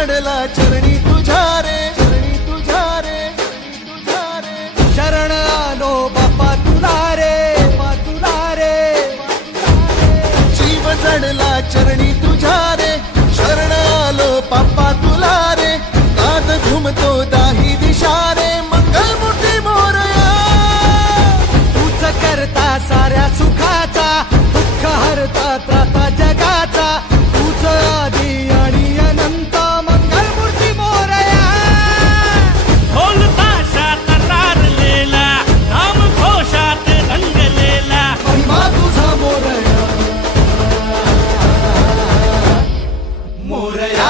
चढला चरणी तुझ्या रे चरणी तुझ्या रे तुझ्या रे. शरण आलो बापा तुला रे बापा तुला रे जीव चढला चरणी तुझ्या रे शरण आलो बापा तुला रे. काद घुमतो दाही दिशा रे मंगल मोठी मोरया. तूच करता साऱ्या सुखाचा दुःख हरता मोरया